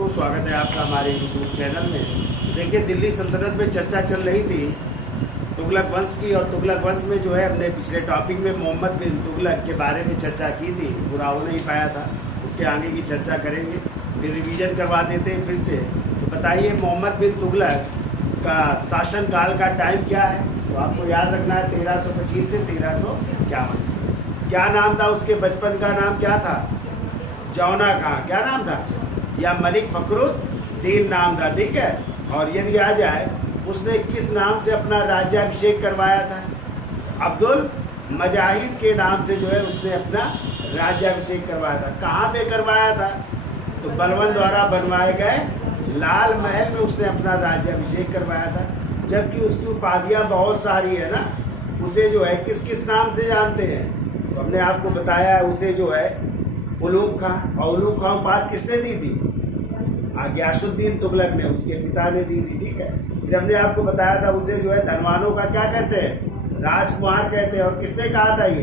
दोस्तों, स्वागत है आपका हमारे यूट्यूब चैनल में। देखिए, दिल्ली सल्तनत में चर्चा चल रही थी तुगलक वंश की, और तुगलक वंश में जो है हमने पिछले टॉपिक में मोहम्मद बिन तुगलक के बारे में चर्चा की थी, पूरा हो नहीं पाया था। उसके आगे की चर्चा करेंगे, फिर रिवीजन करवा देते हैं फिर से। तो बताइए, मोहम्मद बिन तुगलक का शासनकाल का टाइम क्या है? तो आपको याद रखना है 1325 से 1351 से। क्या नाम था उसके बचपन का? नाम क्या था? जौना खां। क्या नाम था? या मलिक फखरुद्दीन नाम था, ठीक है। और यदि आ जाए, उसने किस नाम से अपना राज्याभिषेक करवाया था? अब्दुल मजाहिद के नाम से जो है उसने अपना राज्याभिषेक करवाया था। कहाँ पे करवाया था? तो बलबन द्वारा बनवाए गए लाल महल में उसने अपना राज्याभिषेक करवाया था। जबकि उसकी उपाधियाँ बहुत सारी है ना, उसे जो है किस किस नाम से जानते हैं? तो हमने आपको बताया है, उसे जो है उलूग खां। और उलूग खां उपाधि किसने दी थी? गयासुद्दीन तुगलक ने, उसके पिता ने दी थी, ठीक है। फिर हमने आपको बताया था उसे जो है धनवानों का क्या कहते हैं? राजकुमार कहते हैं। और किसने कहा था ये?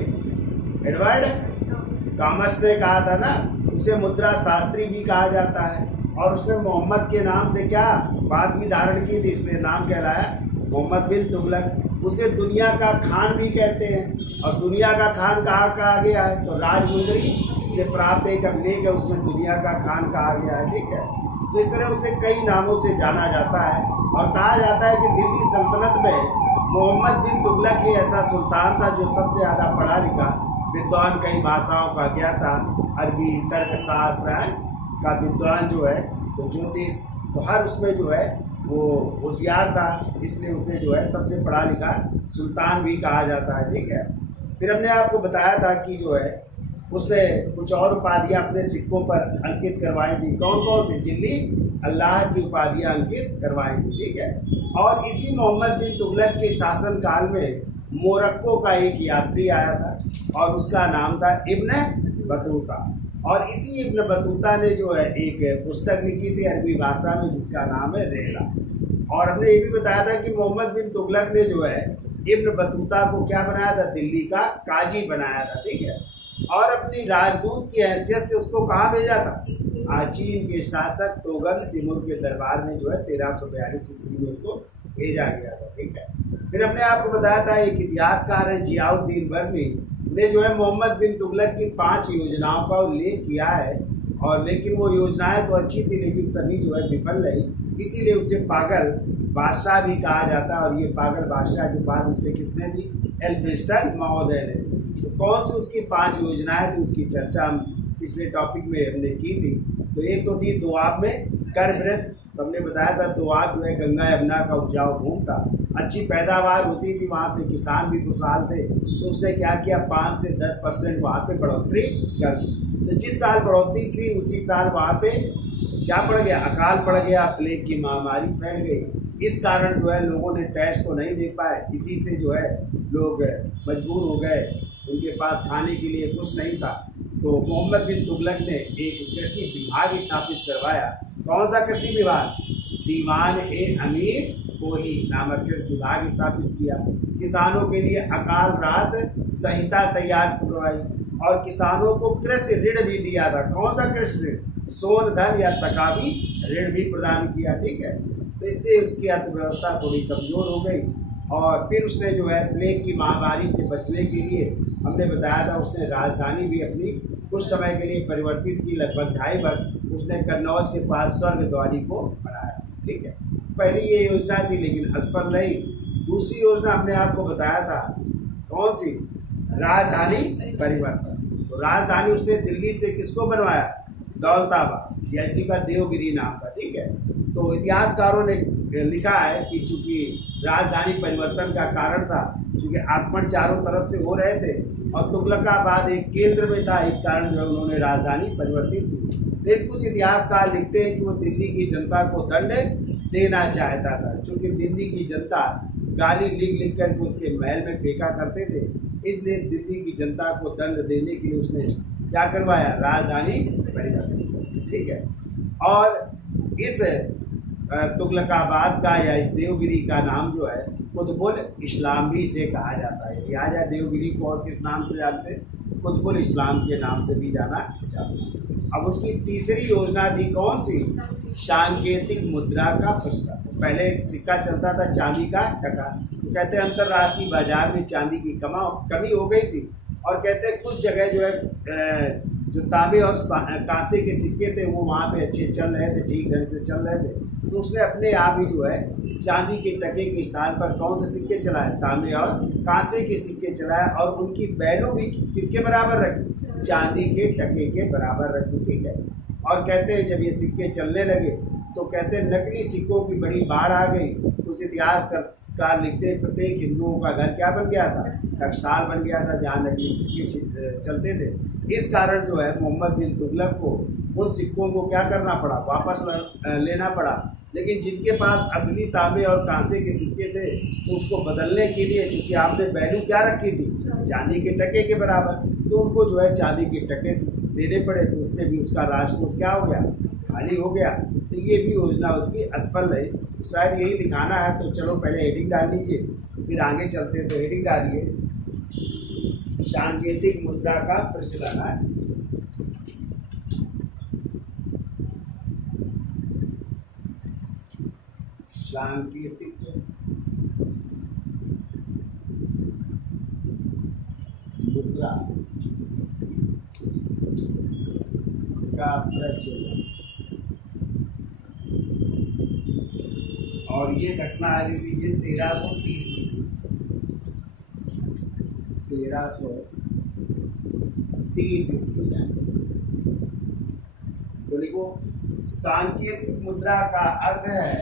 एडवर्ड टॉमस ने कहा था ना। उसे मुद्रा शास्त्री भी कहा जाता है। और उसने मोहम्मद के नाम से क्या उपाधि भी धारण की थी, इसलिए नाम कहलाया मोहम्मद बिन तुगलक। उसे दुनिया का खान भी कहते हैं। और दुनिया का खान कहा गया है? तो राजमुंदरी से प्राप्त एक अभिलेख है, उसमें दुनिया का खान कहा गया है, ठीक है। तो इस तरह उसे कई नामों से जाना जाता है। और कहा जाता है कि दिल्ली सल्तनत में मोहम्मद बिन तुगलक ही ऐसा सुल्तान था जो सबसे ज़्यादा पढ़ा लिखा, विद्वान, कई भाषाओं का ज्ञाता, अरबी, तर्कशास्त्र का विद्वान जो है, तो ज्योतिष, तो हर उसमें जो है वो होशियार था। इसलिए उसे जो है सबसे पढ़ा लिखा सुल्तान भी कहा जाता है, ठीक है। फिर हमने आपको बताया था कि जो है उसने कुछ और उपाधियाँ अपने सिक्कों पर अंकित करवाई थी। कौन कौन सी? जिल्ली अल्लाह की उपाधियाँ अंकित करवाई थी, ठीक है। और इसी मोहम्मद बिन तुगलक के शासनकाल में मोरक्को का एक यात्री आया था, और उसका नाम था इब्न बतूता। और इसी इब्न बतूता ने जो है एक पुस्तक लिखी थी अरबी भाषा में, जिसका नाम है रेला। और हमने ये भी बताया था कि मोहम्मद बिन तुगलक ने जो है इब्न बतूता को क्या बनाया था? दिल्ली का काजी बनाया था, ठीक है। और अपनी राजदूत की हैसियत से उसको कहाँ भेजा था? चीन के शासक तोगन तिमूर के दरबार में जो है 1342 ईस्वी में उसको भेजा गया था, ठीक है। फिर हमने आपको बताया था एक इतिहासकार है जियाउद्दीन बर्मी ने जो है मोहम्मद बिन तुगलक की 5 योजनाओं का उल्लेख किया है। और लेकिन वो योजनाएं तो अच्छी थी, लेकिन सभी जो है विफल रही। इसीलिए उसे पागल बादशाह भी कहा जाता है। और ये पागल बादशाह के बाद उसे किसने दी? एल्फिंस्टन महोदय ने दी। तो कौन सी उसकी 5 योजनाएं थी, उसकी चर्चा हम पिछले टॉपिक में हमने की थी। तो एक तो थी दोआब में कर वृत्त। तो हमने बताया था दोआब जो है गंगा यमुना का उपजाऊ भूमि था, अच्छी पैदावार होती थी, वहाँ पे किसान भी खुशहाल थे। तो उसने क्या किया? 5 से 10% वहाँ पे बढ़ोतरी कर दी। तो जिस साल बढ़ोतरी थी उसी साल वहाँ पे क्या पड़ गया? अकाल पड़ गया, प्लेग की महामारी फैल गई। इस कारण जो है लोगों ने टैक्स तो नहीं दे पाए। इसी से जो है लोग मजबूर हो गए, उनके पास खाने के लिए कुछ नहीं था। तो मोहम्मद बिन तुगलक ने एक कृषि विभाग स्थापित करवाया। कौन सा कृषि विभाग? दीवान ए अमीर कोही नामक कृषि विभाग स्थापित किया। किसानों के लिए अकाल राहत संहिता तैयार करवाई। और किसानों को कृषि ऋण भी दिया था। कौन सा कृषि ऋण? सोन धन या तकावी ऋण भी प्रदान किया, ठीक है। तो इससे उसकी अर्थव्यवस्था थोड़ी कमजोर हो गई। और फिर उसने जो है प्लेग की महामारी से बचने के लिए, हमने बताया था, उसने राजधानी भी अपनी कुछ समय के लिए परिवर्तित की। लगभग 2.5 वर्ष उसने कन्नौज के पास स्वर्गद्वारी को बनाया, ठीक है। पहली ये योजना थी, लेकिन असफल रही। दूसरी योजना हमने आपको बताया था, कौन सी? राजधानी परिवर्तन। तो राजधानी उसने दिल्ली से किसको बनवाया? दौलताबाद, या इसी का देवगिरी नाम था, ठीक है। तो इतिहासकारों ने लिखा है कि चूंकि राजधानी परिवर्तन का कारण था, चूंकि आक्रमण चारों तरफ से हो रहे थे और तुगलकाबाद एक केंद्र में था, इस कारण जो है उन्होंने राजधानी परिवर्तित की। लेकिन कुछ इतिहासकार लिखते हैं कि वो दिल्ली की जनता को दंड देना चाहता था। चूंकि दिल्ली की जनता गाली लिख कर उसके महल में फेंका करते थे, इसलिए दिल्ली की जनता को दंड देने के लिए उसने क्या करवाया? राजधानी परिवर्तन, ठीक है। और इस तुगलकाबाद का या इस देवगिरी का नाम जो है कुतुबुल इस्लामी से कहा जाता है। लिहाजा देवगिरी को और किस नाम से जानते हैं? कुतुबुल इस्लाम के नाम से भी जाना जाता है। अब उसकी तीसरी योजना थी, कौन सी? सांकेतिक मुद्रा का प्रचलन। पहले सिक्का चलता था चांदी का टका, तो कहते हैं अंतर्राष्ट्रीय बाजार में चांदी की कमी हो गई थी, और कहते हैं कुछ जगह जो है जो तांबे और कांसे के सिक्के थे वो वहाँ पे अच्छे चल रहे थे, ठीक ढंग से चल रहे थे, तो उसने अपने आप ही जो है चांदी के टके के स्थान पर कौन से सिक्के चलाए, तांबे और कांसे के सिक्के चलाए, और उनकी वैल्यू भी किसके बराबर रखी, चांदी के टके के बराबर रखी। ठीक है। और कहते हैं जब ये सिक्के चलने लगे तो कहते हैं नकली सिक्कों की बड़ी बाढ़ आ गई। कुछ इतिहासकार लिखते हैं प्रत्येक हिंदुओं का घर क्या बन गया था, टकसाल बन गया था जहाँ नकली सिक्के चलते थे। इस कारण जो है मोहम्मद बिन तुगलक को उन सिक्कों को क्या करना पड़ा, वापस लेना पड़ा। लेकिन जिनके पास असली तांबे और कांसे के सिक्के थे तो उसको बदलने के लिए, चूंकि आपने वैल्यू क्या रखी थी, चांदी के टके के बराबर, तो उनको जो है चांदी के टके देने पड़े, तो उससे भी उसका राजकोष क्या हो गया, खाली हो गया। तो ये भी योजना उसकी असफल रही। शायद यही दिखाना है, तो चलो पहले हेडिंग डाल लीजिए, फिर आगे चलते हैं। तो हेडिंग डालिए, सांकेतिक मुद्रा का प्रचलन है। सांकेतिक मुद्रा का प्रचलन, और ये घटना है रिवीजन 1330 ईस्वी, 1330 ईस्वी है। तो लिखो, सांकेतिक मुद्रा का अर्थ है,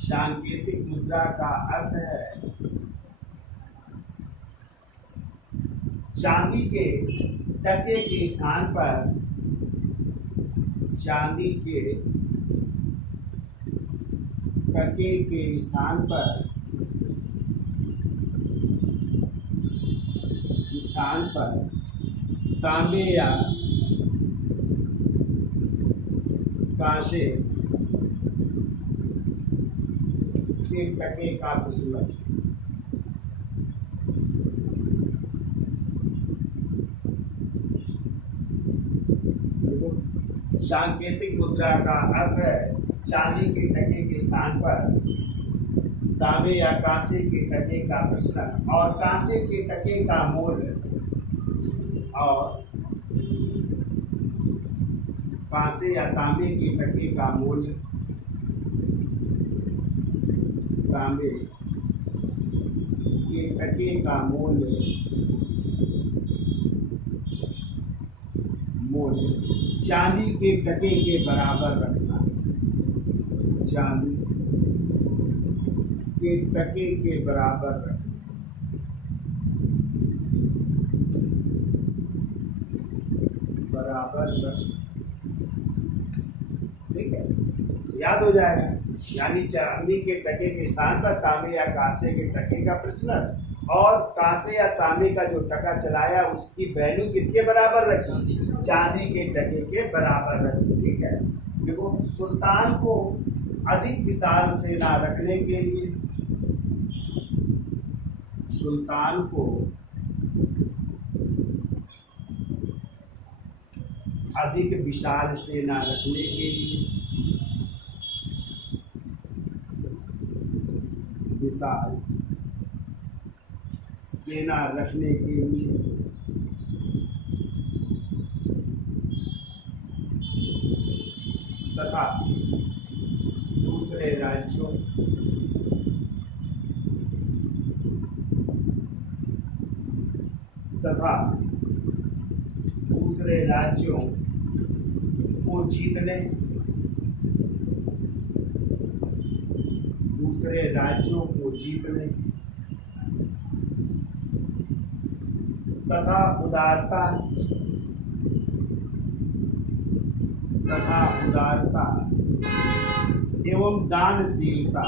सांकेतिक मुद्रा का अर्थ है चांदी के टके के स्थान पर, चांदी के टके के स्थान पर तांबे या कांसे के टके का प्रचलन। सांकेतिक मुद्रा का अर्थ है चांदी के टके के स्थान पर तांबे या कांसे के टके का प्रचलन, और कांसे के टके का मूल्य, और कांसे या तांबे के टके का मूल्य, तांबे के टके का मूल्य चांदी के टके के बराबर रखना, चांदी के टके के बराबर रखना। ठीक है, याद हो जाएगा। यानी चांदी के टके के स्थान पर तांबे या कांसे के टके का प्रचलन, और कांसे या तांबे का जो टका चलाया उसकी वैल्यू किसके बराबर रखी, चांदी के टके के बराबर रखी। ठीक है। देखो, सुल्तान को अधिक विशाल सेना रखने के लिए, सुल्तान को अधिक विशाल सेना रखने के लिए, विशाल सेना रखने के लिए तथा दूसरे राज्यों को जीतने, दूसरे राज्यों को जीतने तथा उदारता एवं दानशीलता,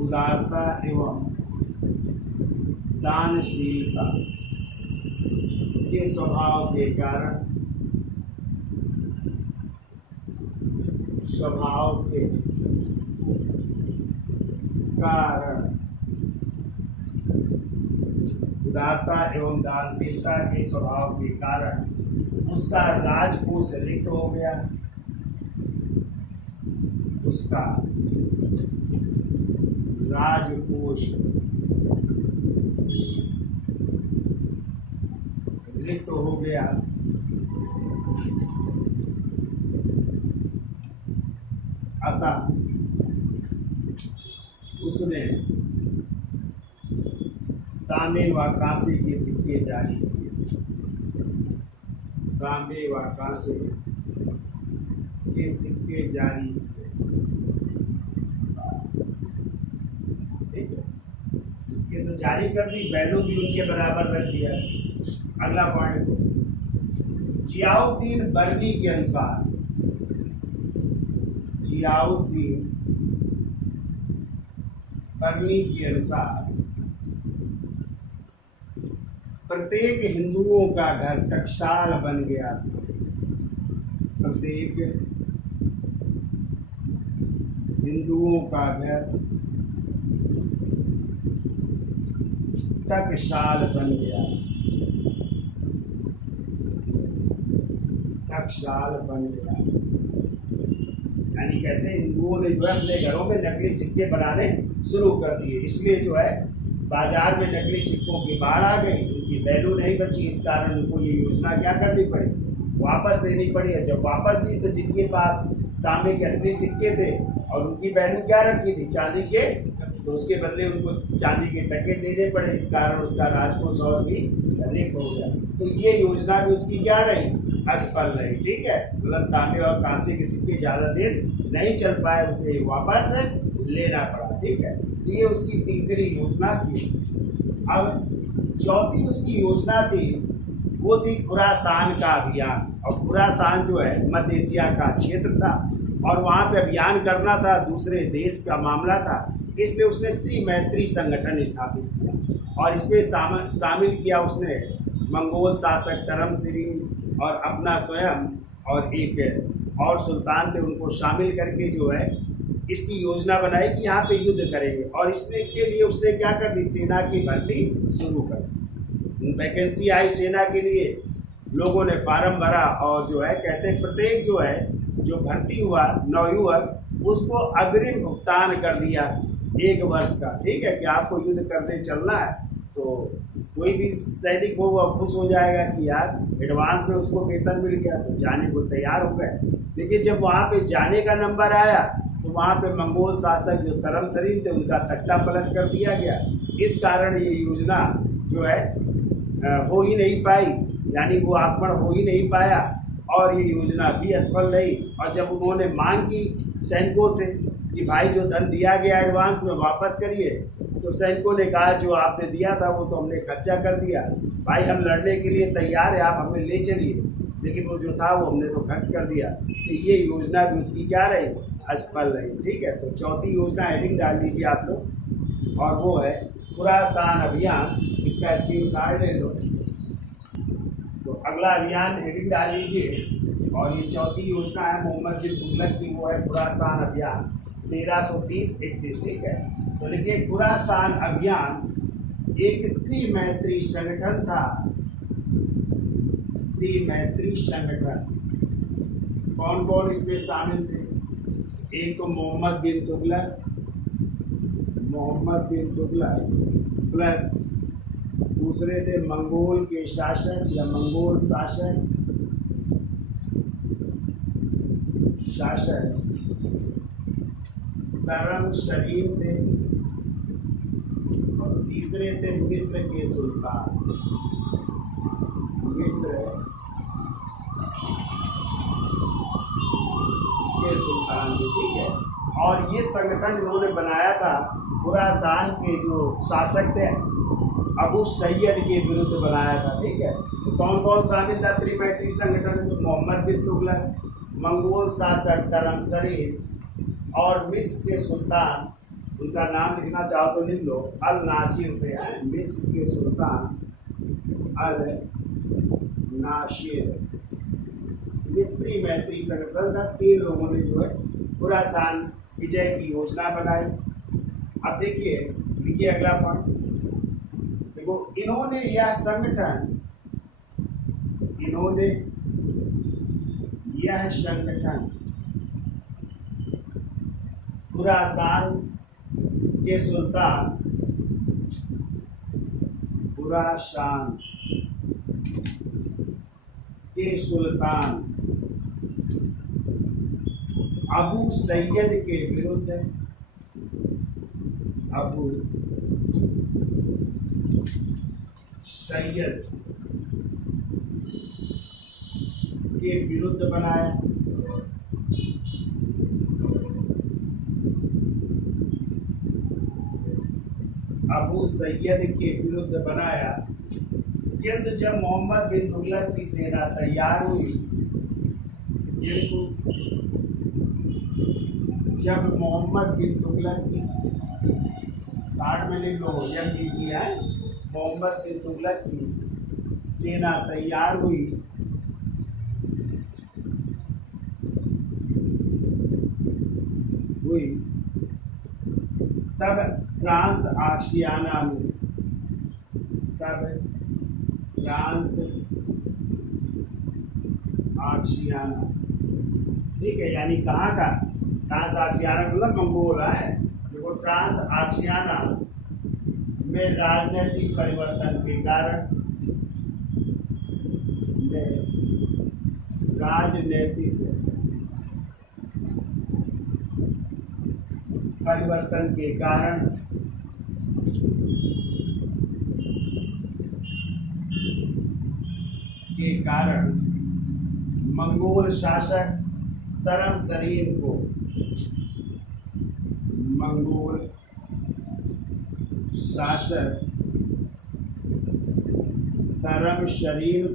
उदारता एवं दानशीलता के स्वभाव के कारण, उदारता एवं दानशीलता के स्वभाव के कारण उसका राजकोष रिक्त हो गया, उसका राजकोष रिक्त हो गया, अतः उसने तांबे व कांसे के सिक्के जारी किए, तांबे व कांसे के सिक्के जारी किए। ठीक है, सिक्के तो जारी कर दी, वैल्यू भी उनके बराबर रख दिया। अगला पॉइंट, जियाउद्दीन बर्नी के अनुसार, जियाउद्दीन बर्नी के अनुसार प्रत्येक हिंदुओं का घर टकसाल बन गया था। प्रत्येक हिंदुओं का घर टकसाल बन गया, टकसाल बन गया। यानी कहते हैं हिंदुओं ने जो है अपने घरों में नकली सिक्के बनाने शुरू कर दिए, इसलिए जो है बाजार में नकली सिक्कों की बाढ़ आ गई, उनकी वैल्यू नहीं बची। इस कारण उनको ये योजना क्या करनी पड़ी, वापस लेनी पड़ी है। जब वापस ली तो जिनके पास तांबे के असली सिक्के थे और उनकी वैल्यू क्या रखी थी, चांदी के, तो उसके बदले उनको चांदी के टके देने पड़े। इस कारण उसका राजकोष और भी रिक्त हो गया। तो ये योजना भी उसकी क्या रही, असफल रही। ठीक है, मतलब तांबे और कांसे के सिक्के ज़्यादा देर नहीं चल पाए, उसे वापस लेना पड़ा। ठीक है, ये उसकी तीसरी योजना थी। अब चौथी उसकी योजना थी, वो थी खुरासान का अभियान। और खुरासान जो है मध्य एशिया का क्षेत्र था और वहाँ पे अभियान करना था, दूसरे देश का मामला था, इसलिए उसने त्रिमैत्री संगठन स्थापित किया और इसमें शामिल किया उसने मंगोल शासक तरमसिरी और अपना स्वयं और एक और सुल्तान थे, उनको शामिल करके जो है इसकी योजना बनाई कि यहाँ पे युद्ध करेंगे। और इसने के लिए उसने क्या कर दी, सेना की भर्ती शुरू कर दी। वैकेंसी आई सेना के लिए, लोगों ने फार्म भरा और जो है कहते हैं प्रत्येक जो है जो भर्ती हुआ नवयुवक उसको अग्रिम भुगतान कर दिया 1 वर्ष का। ठीक है, कि आपको युद्ध करने चलना है, तो कोई भी सैनिक हो वह खुश हो जाएगा कि यार एडवांस में उसको वेतन मिल गया, तो जाने को तैयार हो गए। लेकिन जब वहाँ पे जाने का नंबर आया तो वहाँ पे मंगोल शासक जो तरमसरीन थे उनका तख्ता पलट कर दिया गया। इस कारण ये योजना जो है हो ही नहीं पाई, यानी वो आक्रमण हो ही नहीं पाया और ये योजना भी असफल रही। और जब उन्होंने मांग की सैनिकों से कि भाई जो धन दिया गया एडवांस में वापस करिए, तो सैनिकों ने कहा जो आपने दिया था वो तो हमने खर्चा कर दिया, भाई हम लड़ने के लिए तैयार है, आप हमें ले चलिए, लेकिन वो जो था वो हमने तो खर्च कर दिया। तो ये योजना भी उसकी क्या रही, असफल रही। ठीक है, तो चौथी योजना हेडिंग डाल लीजिए आप लोग, और वो है खुरासान अभियान। इसका स्क्रीनशॉट ले लो। तो अगला अभियान हेडिंग डाल लीजिए, और ये चौथी योजना है मोहम्मद बिन तुगलक की, वो है खुरासान अभियान 1330-31। ठीक है, तो लिखिए खुरासान अभियान एक त्रिमैत्री संगठन था। त्रिमैत्री संगठन, कौन कौन इसमें शामिल थे, एक तो मोहम्मद बिन तुगलक, मोहम्मद बिन तुगलक प्लस दूसरे थे मंगोल के शासक या मंगोल शासक तरमशरीन थे, और तीसरे थे मिस्र के सुल्तान, मिस्र के सुल्तान थे। ठीक है, और ये संगठन उन्होंने बनाया था खुरासान के जो शासक थे अबू सैयद के विरुद्ध बनाया था। ठीक है, तो कौन कौन शामिल था त्रिमैत्री संगठन में, मोहम्मद बिन तुगलक, मंगोल शासक तरमशरीन और मिस्र के सुल्तान, उनका नाम लिखना चाहो तो लिख लो, अल नासिर थे, मिस्र के सुल्तान अल नासिर। ये त्रिमैत्री संगठन का 3 लोगों ने जो है खुरासान विजय की योजना बनाई। अब देखिए, लिखिए अगला पॉइंट, देखो इन्होंने यह संगठन इन्होंने यह संगठन खुरासान के सुल्तान खुरासान के सुल्तान अबू सैयद के विरुद्ध अबू सैयद के विरुद्ध बनाया। अबू सैयद के विरुद्ध बनाया, किंतु जब मोहम्मद बिन तुगलक की सेना तैयार हुई, किंतु जब मोहम्मद बिन तुगलक की 60 में लिख लो, जब किया है मोहम्मद बिन तुगलक की सेना तैयार हुई तब ट्रांस आशियाना में ठीक है, यानी कहाँ का ट्रांस आशियाना मतलब मंगोला है। देखो ट्रांस आशियाना में राजनीतिक परिवर्तन के कारण राजनीतिक परिवर्तन के कारण मंगोल शासक तरम शरीर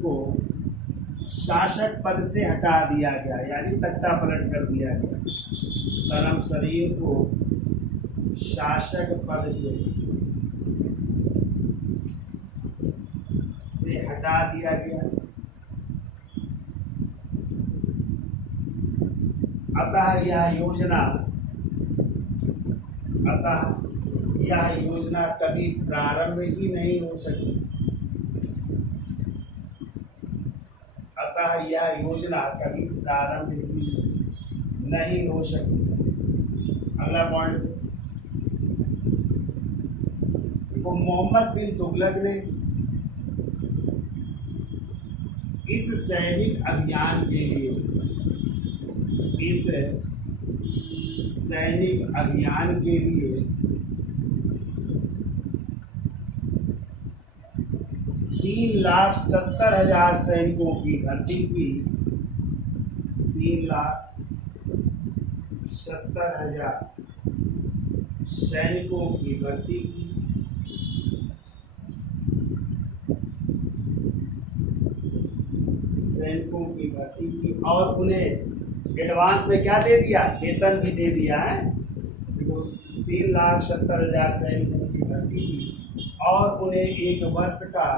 को शासक पद से हटा दिया गया, यानी तख्ता पलट कर दिया गया। तरम शरीर को शासक पद से हटा दिया गया। अतः यह योजना कभी प्रारंभ ही नहीं हो सकी। अतः यह योजना कभी प्रारंभ ही नहीं हो सकी। अगला पॉइंट, तो मोहम्मद बिन तुगलक ने इस सैनिक अभियान के लिए 3,70,000 सैनिकों की भर्ती की। 3,70,000 सैनिकों की भर्ती की। और उन्हें एडवांस में क्या दे दिया, वेतन भी दे दिया है। 3,70,000 सैनिकों की भर्ती की और उन्हें एक वर्ष का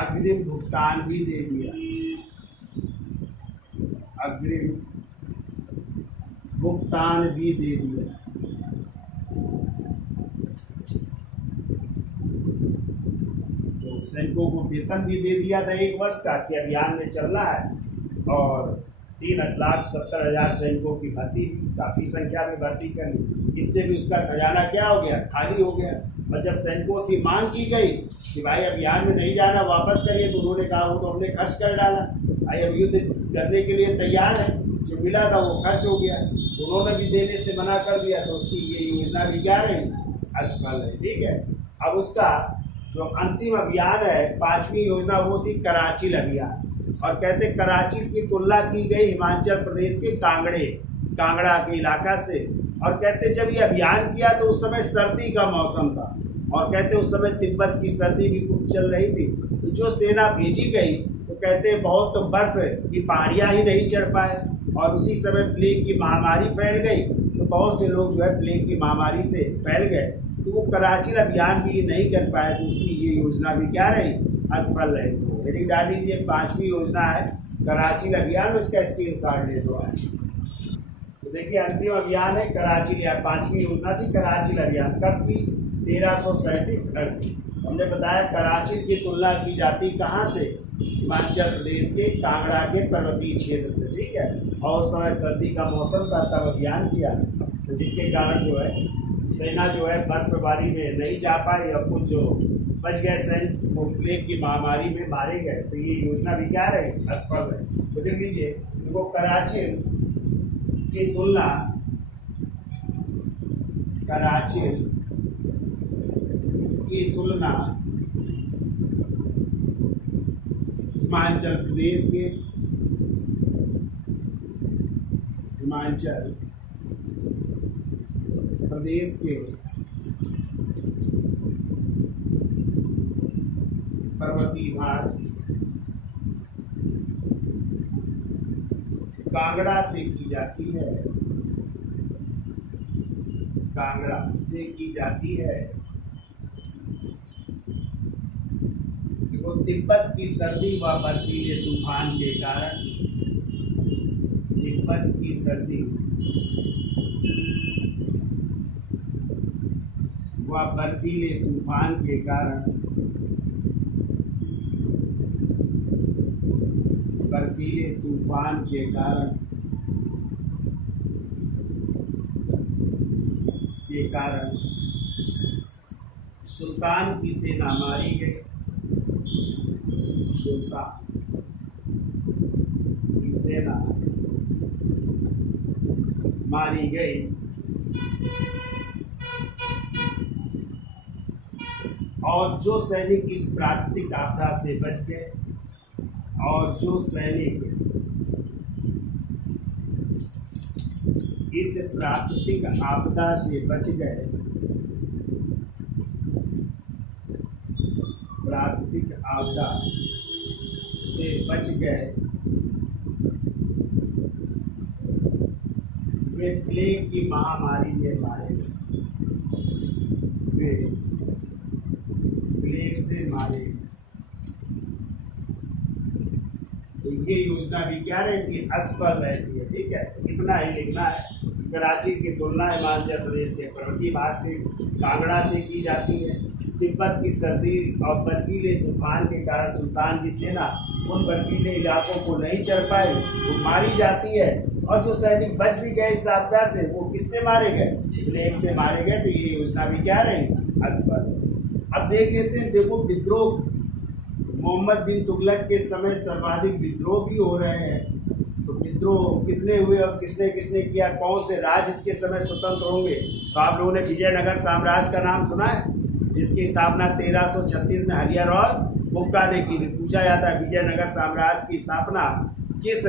अग्रिम भुगतान भी दे दिया। तो सैनिकों को वेतन भी दे दिया था 1 वर्ष का कि अभियान में चलना है, और 3,70,000 सैनिकों की भर्ती, काफ़ी संख्या में भर्ती करनी। इससे भी उसका खजाना क्या हो गया, खाली हो गया। और जब सैनिकों से मांग की गई कि भाई अभियान में नहीं जाना, वापस करिए, तो उन्होंने कहा वो तो हमने खर्च कर डाला, अब युद्ध करने के लिए तैयार है, जो मिला था वो खर्च हो गया, उन्होंने भी देने से मना कर दिया। तो उसकी ये योजना भी क्या रही, असफल है। ठीक है, अब उसका जो अंतिम अभियान है 5वीं योजना, वो थी कराची अभियान। और कहते कराची की तुलना की गई हिमाचल प्रदेश के कांगड़ा के इलाका से। और कहते जब ये अभियान किया तो उस समय सर्दी का मौसम था, और कहते उस समय तिब्बत की सर्दी भी खूब चल रही थी। तो जो सेना भेजी गई तो कहते बहुत तो बर्फ की पहाड़ियाँ ही नहीं चढ़ पाए, और उसी समय प्लेग की महामारी फैल गई। तो बहुत से लोग जो है प्लेग की महामारी से फैल गए, तो वो कराची अभियान भी नहीं कर पाए। तो उसकी ये योजना भी क्या रही, असफल रही। तो हेडिंग डाल लीजिए, 5वीं योजना है कराची अभियान, उसका स्क्रीनशॉट ले दो। तो देखिए अंतिम अभियान है कराची लिया, 5वीं योजना थी कराची अभियान, कब की? 1337-38। हमने बताया कराची की तुलना की जाती कहाँ से? हिमाचल प्रदेश के कांगड़ा के पर्वतीय क्षेत्र से, ठीक है। और उस समय सर्दी का मौसम था, तब अभियान किया, तो जिसके कारण जो है सेना जो है बर्फबारी में नहीं जा पाई और कुछ जो बच गए सैनिक वो प्लेग की महामारी में मारे गए। तो ये योजना भी क्या रही? असफल है। तो देख लीजिए, देखो कराची की तुलना, कराची की तुलना हिमाचल प्रदेश के, हिमाचल प्रदेश के पर्वतीय भाग कांगड़ा से की जाती है, कांगड़ा से की जाती है। देखो तिब्बत की सर्दी व बर्फीले तूफान के कारण, तिब्बत की सर्दी व बर्फीले तूफान के कारण, बर्फीले तूफान के कारण, के कारण सुल्तान की सेना मारी गई, सुल्तान की सेना मारी गई। और जो सैनिक इस प्राकृतिक आपदा से बच गए, और जो सैनिक इस प्राकृतिक आपदा से बच गए, प्राकृतिक आपदा से बच गए, वे प्लेग की महामारी में मारे गए, वे प्लेग से मारे गए। तो ये योजना भी क्या रहती है? असफल रहती है, ठीक है। इतना ही लिखना है। कराची की तुलना हिमाचल प्रदेश के पर्वतीय भाग से कांगड़ा से की जाती है। तिब्बत की सर्दी और बर्फीले तूफान के कारण सुल्तान की सेना उन बर्फीले इलाकों को नहीं चढ़ पाई, वो मारी जाती है। और जो सैनिक बच भी गए इस आपदा से, वो किससे मारे गए? प्लेग से मारे गए। तो ये योजना भी क्या रही? असफल। अब देख लेते हैं, देखो विद्रोह मोहम्मद बिन तुगलक के समय सर्वाधिक विद्रोह भी हो रहे हैं। तो विद्रोह कितने हुए और किसने किसने किया, कौन से राज्य इसके समय स्वतंत्र होंगे? तो आप लोगों ने विजयनगर साम्राज्य का नाम सुना है, जिसकी स्थापना 1336 में हरिहर बुक्का ने की थी। पूछा जाता है विजयनगर साम्राज्य की स्थापना किस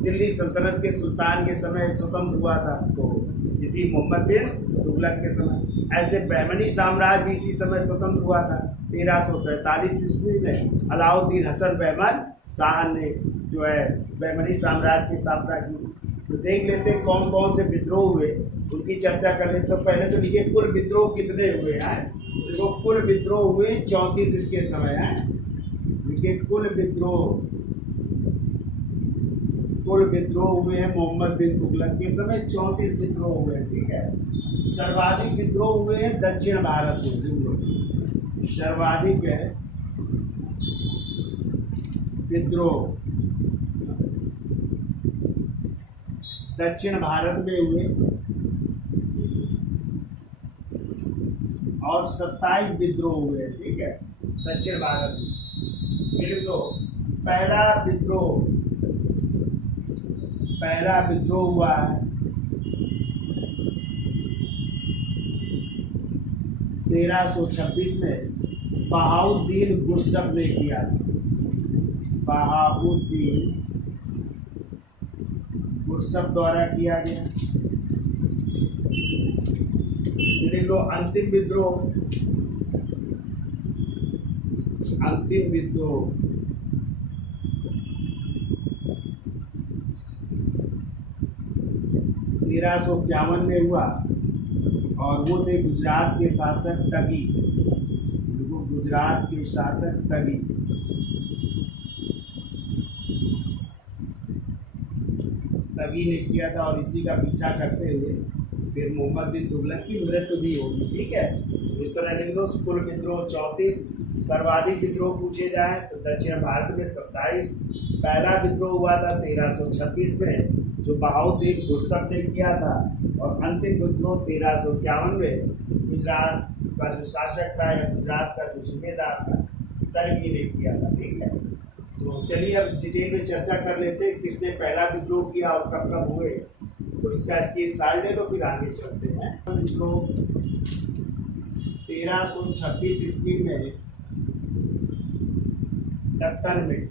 दिल्ली सल्तनत के सुल्तान के समय स्वतंत्र हुआ था? तो इसी मोहम्मद बिन तुगलक के समय। ऐसे बहमनी साम्राज्य भी इसी समय स्वतंत्र हुआ था 1347 ईस्वी में। अलाउद्दीन हसन बहमन शाह ने जो है बहमनी साम्राज्य की स्थापना की। तो देख लेते हैं कौन कौन से विद्रोह हुए, उनकी चर्चा कर लेते। तो पहले तो लिखिए कुल विद्रोह कितने हुए हैं। देखो कुल विद्रोह हुए 34 इसके समय है। लिखिए कुल विद्रोह हुए हैं मोहम्मद बिन तुगलक के समय 34 विद्रोह हुए हैं, ठीक है। सर्वाधिक विद्रोह हुए हैं दक्षिण भारत में, सर्वाधिक है विद्रोह दक्षिण भारत में हुए और 27 विद्रोह हुए, ठीक है, दक्षिण भारत में। फिर तो पहला विद्रोह हुआ है 1326 में, बहाउद्दीन गुरसफ ने किया। बहाउद्दीन गुरसफ द्वारा किया गया। फिर लो अंतिम विद्रोह 1351 में हुआ और वो थे गुजरात के शासक तगी। गुजरात के शासक तभी ने किया था और इसी का पीछा करते हुए फिर मोहम्मद बिन तुगलक की मृत्यु भी होगी। ठीक है, इस तरह लिख लो। कुल विद्रोह 34, सर्वाधिक विद्रोह पूछे जाए तो दक्षिण भारत में 27। पहला विद्रोह हुआ था 1326 में जो बहाउद्दीन खुर्रम ने किया था, और अंतिम विद्रोह 1351 में गुजरात का जो शासक था या गुजरात का जो सूबेदार था तरगी ने किया था। ठीक है, तो चलिए अब डिटेल में चर्चा कर लेते हैं किसने पहला विद्रोह किया और कब कब हुए। तो इसका साल ले लो, फिर आगे चलते हैं। विद्रोह 1326 ईस्वी में दक्कन में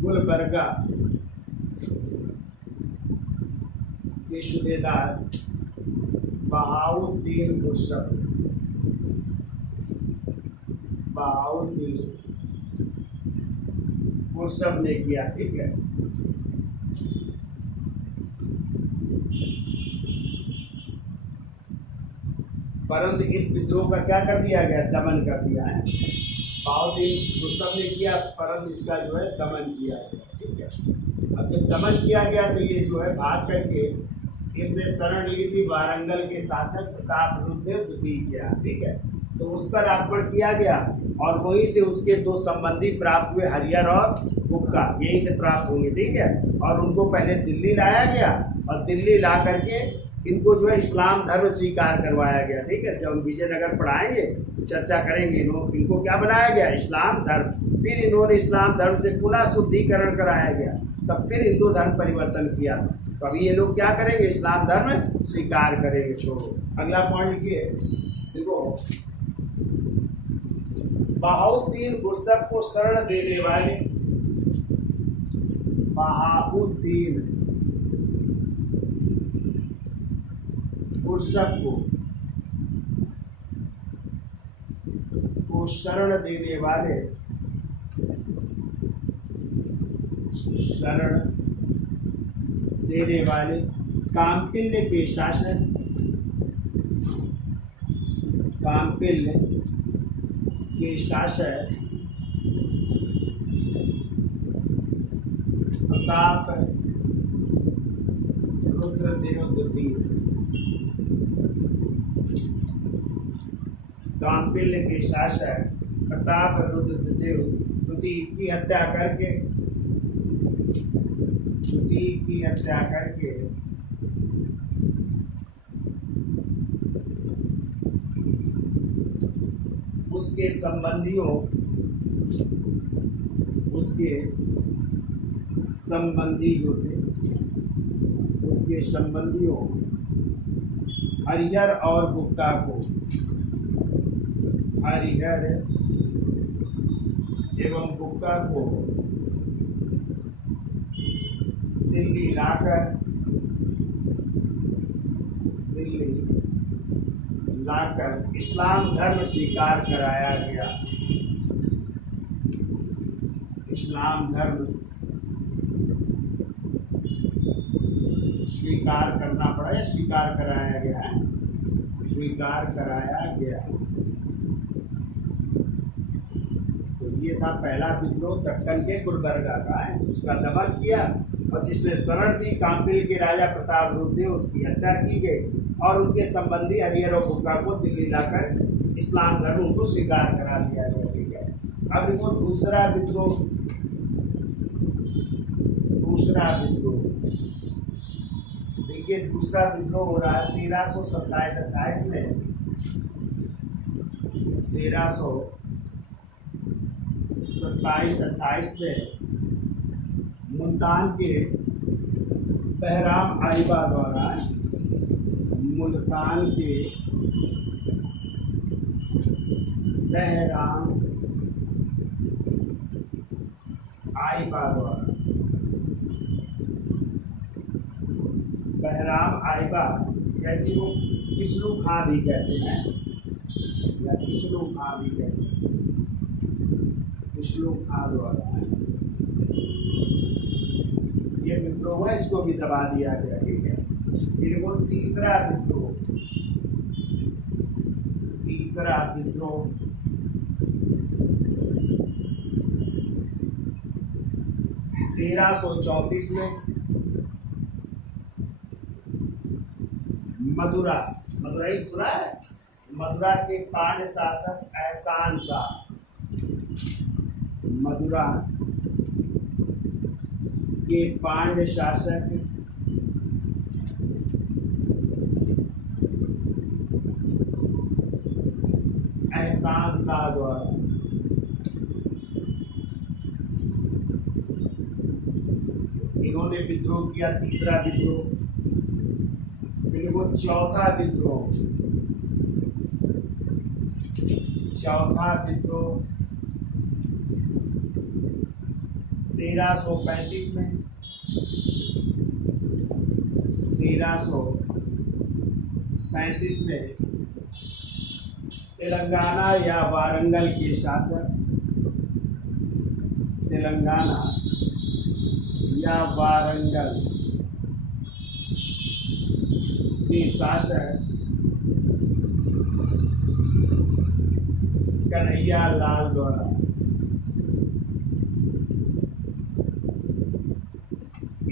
गुलबर्गा के सूबेदार बहाउद्दीन खुर्रम ने किया। ठीक है, परंतु इस विद्रोह का क्या कर दिया गया, दमन कर दिया है। बहाउद्दीन खुर्रम ने किया परंतु इसका जो है दमन किया गया। ठीक है, अब जब दमन किया गया तो ये जो है भाग करके इसने शरण ली थी वारंगल के शासक प्रतापरुद्र द्वितीय किया। ठीक है, तो उस पर आक्रमण किया गया और वहीं से उसके दो संबंधी प्राप्त हुए, हरिहर और बुक्का, यहीं से प्राप्त होंगे। ठीक है, और उनको पहले दिल्ली लाया गया और दिल्ली ला करके इनको जो है इस्लाम धर्म स्वीकार करवाया गया। ठीक है, जब हम विजयनगर पढ़ाएंगे तो चर्चा करेंगे। इनको क्या बनाया गया, इस्लाम धर्म। फिर इन्होंने इस्लाम धर्म से पुनः शुद्धिकरण कराया गया, तब फिर हिंदू धर्म परिवर्तन किया। तो अभी ये लोग क्या करेंगे, इस्लाम धर्म स्वीकार करेंगे। तो अगला पॉइंट लिखिए, देखो बहाउद्दीन खुर्रम को शरण देने वाले, बहाउद्दीन खुर्रम को शरण देने वाले, काम्पिल्य के शासक, प्रताप रुद्रदेव द्वितीय, काम्पिल्य के शासक प्रताप रुद्रदेव द्वितीय की हत्या करके उसके संबंधियों हरिहर और बुक्का को, हरिहर एवं बुक्का को दिल्ली लाकर इस्लाम धर्म स्वीकार कराया गया। इस्लाम धर्म स्वीकार करना पड़ा या स्वीकार कराया गया है, स्वीकार कराया गया। तो ये था पहला विद्रोह दक्कन के गुलबर्गा का है, उसका दमन किया और जिसने शरण दी काम्पिल के राजा प्रताप रुद्र, उसकी हत्या की गई और उनके संबंधी हरिहर और बुक्का को दिल्ली लाकर इस्लाम धर्म उनको स्वीकार करा दिया गया। ठीक है, अब इनको दूसरा विद्रोह देखिए, दूसरा विद्रोह हो रहा है 1327-28 में। 1327-28 में मुल्तान के बहराम आइबा द्वारा, मुल्तान के बहराम आइबा द्वारा, बहराम आइबा जैसी वो किस्लू खां भी कहते हैं या किस्लू खां भी कह सकते हैं, किस्लू खां द्वारा ये विद्रोह है, इसको भी दबा दिया गया। ठीक है, फिर वो तीसरा विद्रोह 1334 में मदुरा, मदुराई सुना है, मदुरा के पांड्य शासक एहसान शाह, मदुरा के पांड्य शासक एहसान शाह द्वारा इन्होंने विद्रोह किया, तीसरा विद्रोह, फिर वो चौथा विद्रोह, चौथा विद्रोह 1335 में, 1335 में तेलंगाना या वारंगल के शासक, तेलंगाना या वारंगल के शासक कन्हैया लाल द्वारा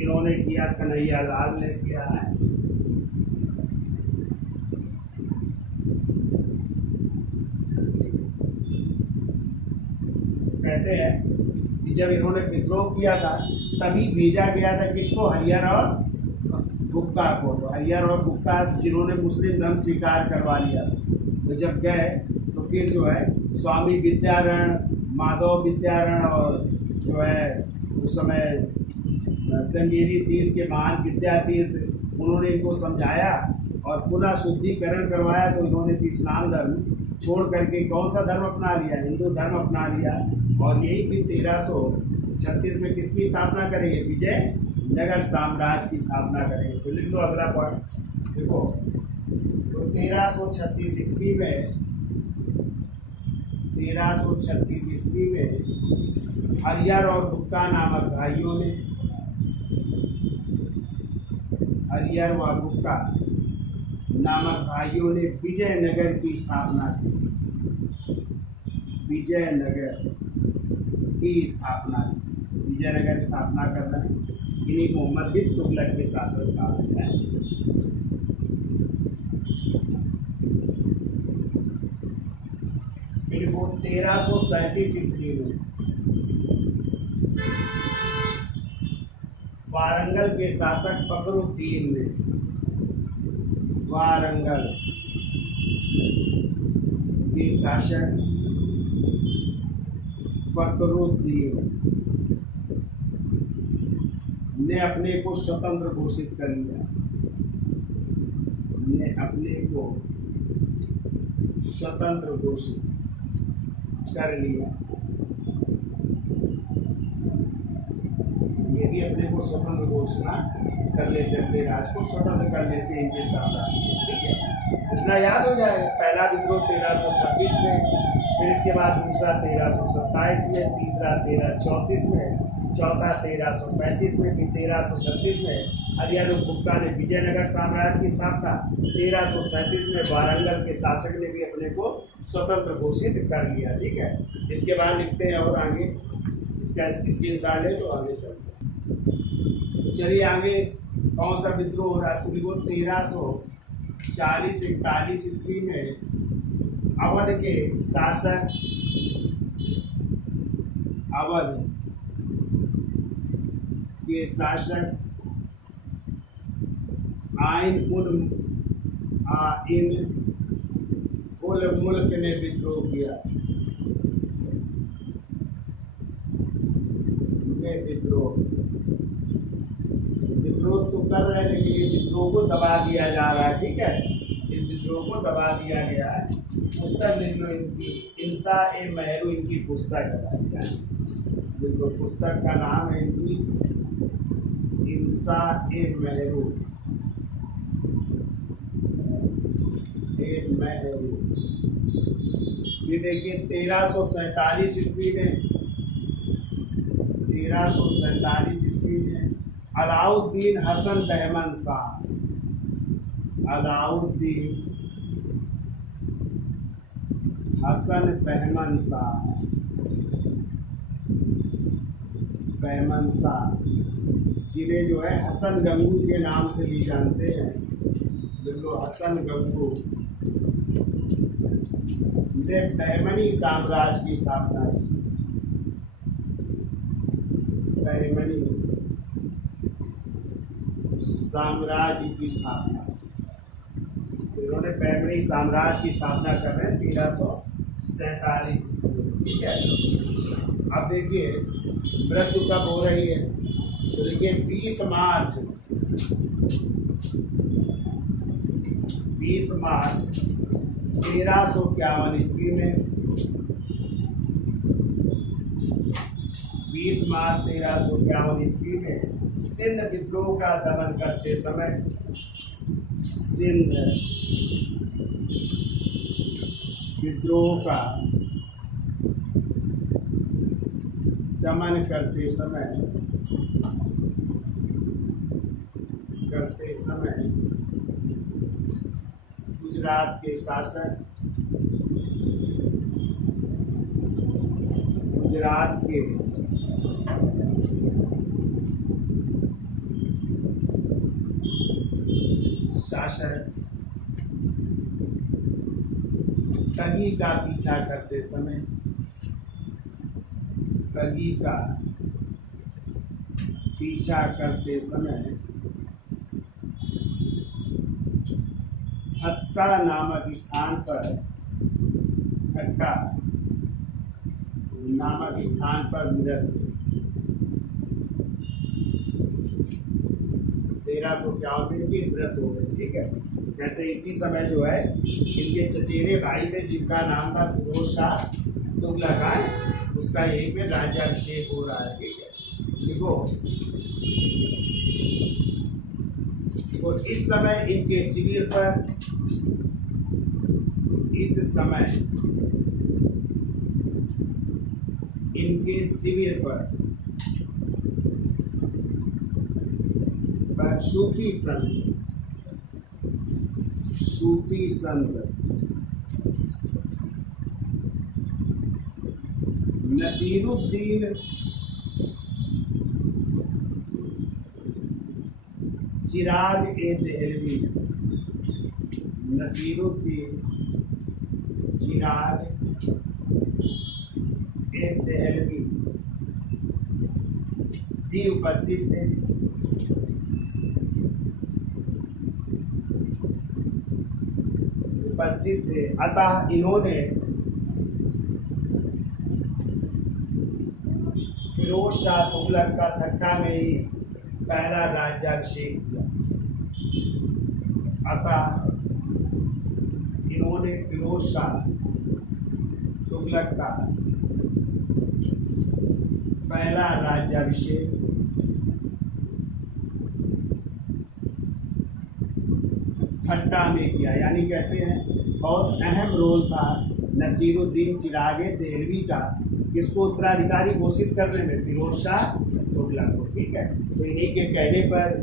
इन्होंने किया, कन्हैया लाल ने किया है। कहते हैं कि जब इन्होंने विद्रोह किया था तभी भेजा गया था किसको, हरिहर और गुप्ता को। तो हरिहर और गुप्ता जिन्होंने मुस्लिम धर्म स्वीकार करवा लिया, तो जब गए तो फिर जो है स्वामी विद्यारण, माधव विद्यारण और जो है उस समय संगेरी तीर्थ के महान विद्यातीर्थ, उन्होंने इनको समझाया और पुनः शुद्धिकरण करवाया। तो इन्होंने फिर इस्लाम धर्म छोड़ करके कौन सा धर्म अपना लिया, हिंदू धर्म अपना लिया। और यही फिर 1336 में किसकी स्थापना करेंगे, विजयनगर साम्राज्य की स्थापना करेंगे। तो लिख लो अगला पॉइंट, देखो तो 1336 ईस्वी में, 1336 ईस्वी में हरिहर और गुप्ता नामक भाइयों ने, हरिहर व गुप्ता नामक भाइयों ने विजयनगर की स्थापना की, विजयनगर की स्थापना की। विजयनगर स्थापना कर रहे हैं, इन्हीं मोहम्मद बिन तुगलक के शासनकाल है। फिर वो 1337 ईस्वी में वारंगल के शासक फखरुद्दीन ने, वारंगल के शासक फखरुद्दीन ने अपने को स्वतंत्र घोषित कर लिया, ने अपने को स्वतंत्र घोषित कर लिया। ये भी अपने को स्वतंत्र घोषणा कर लेते, अपने राज को स्वतंत्र कर लेते इनके साम्राज्य से। ठीक है, इतना याद हो जाएगा। पहला विद्रोह 1326 में, फिर इसके बाद दूसरा 1327 में, तीसरा 1334 में, चौथा 1335 में, फिर 1336 में हरिहर गुप्ता ने विजयनगर साम्राज्य की स्थापना, 1337 में वारंगल के शासक ने भी अपने को स्वतंत्र घोषित कर लिया। ठीक है, इसके बाद लिखते हैं और आगे इसका स्क्रीनशॉट ले तो आगे चलते हैं। चलिए आगे कौन सा विद्रोह हो रहा है, तो वो 1340-41 ईस्वी में अवध के शासक, अवध के शासक आइन उल मुल्क ने विद्रोह किया, विद्रोह तो कर रहे हैं लेकिन ये विद्रोह को दबा दिया जा रहा है। ठीक है, इस विद्रोह को दबा दिया गया है। पुस्तक लिख लो इनकी, इंसा ए मेहरू इनकी पुस्तक है। देखो पुस्तक का नाम है इनकी इंसा ए मेहरू, ये देखिए 1347 ईस्वी में, 1347 ईस्वी में अलाउद्दीन हसन बहमन शाह, अलाउद्दीन हसन बहमन शाह बैमन शाह, जिन्हें जो है हसन गंगू के नाम से भी जानते हैं। बिल्कुल हसन गंगू ने बैमनी साम्राज्य की स्थापना की। बैमनी साम्राज्य की स्थापना, इन्होंने बैमनी साम्राज्य की स्थापना कर रहे हैं 1347 ईस्वी में। ठीक है, अब देखिए मृत्यु कब हो रही है, तो देखिए 20 मार्च 1351 ईस्वी में, 20 मार्च 1351 ईस्वी में सिंध विद्रोह का दमन करते समय, सिंध विद्रोह का दमन करते समय गुजरात के शासक, गुजरात के शासक कगी का पीछा करते समय, कगी का पीछा करते समय ठट्टा नामक स्थान पर, ठट्टा नामक स्थान पर मृत्यु 1351 में इनकी मृत्यु हो गई। ठीक है, कहते इसी समय जो है इनके चचेरे भाई थे जिनका नाम था फिरोज शाह तुगलक, उसका यहीं पे राज्याभिषेक हो रहा है। ठीक है, देखो तो इस समय इनके शिविर पर, इस समय इनके शिविर पर सूफी संत नसीरुद्दीन चिराग ए देहलवी, नसीरुद्दीन चिराग ए देहलवी भी उपस्थित थे। अतः इन्होंने फिरोज शाह तुगलक का ठट्टा में ही पहला राज्याभिषेक किया। अतः इन्होंने फिरोज शाह तुगलक का पहला राज्याभिषेक ठट्टा में किया, यानी कहते हैं बहुत अहम रोल था नसीरुद्दीन चिरागे देहलवी का इसको उत्तराधिकारी घोषित करने में, फिरोज शाह तुगलक को। ठीक है, तो इन्हीं के कहने पर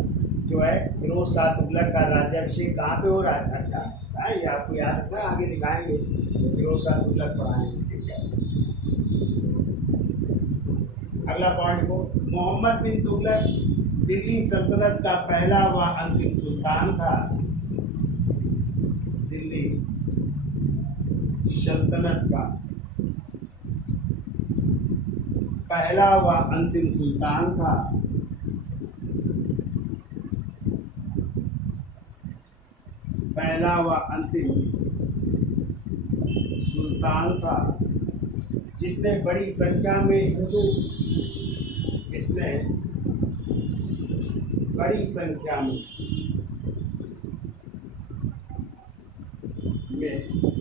जो है फिरोज शाह तुगलक का राज्याभिषेक कहाँ पे हो रहा है, ठट्टा। ये आपको याद रखना, आगे दिखाएंगे तो फिरोज शाह तुगलक पढ़ाएंगे। ठीक है, अगला पॉइंट को, मोहम्मद बिन तुगलक दिल्ली सल्तनत का पहला व अंतिम सुल्तान था। दिल्ली सल्तनत का पहला व अंतिम सुल्तान था। पहला व अंतिम सुल्तान था जिसने बड़ी संख्या में हिंदू, जिसने बड़ी संख्या में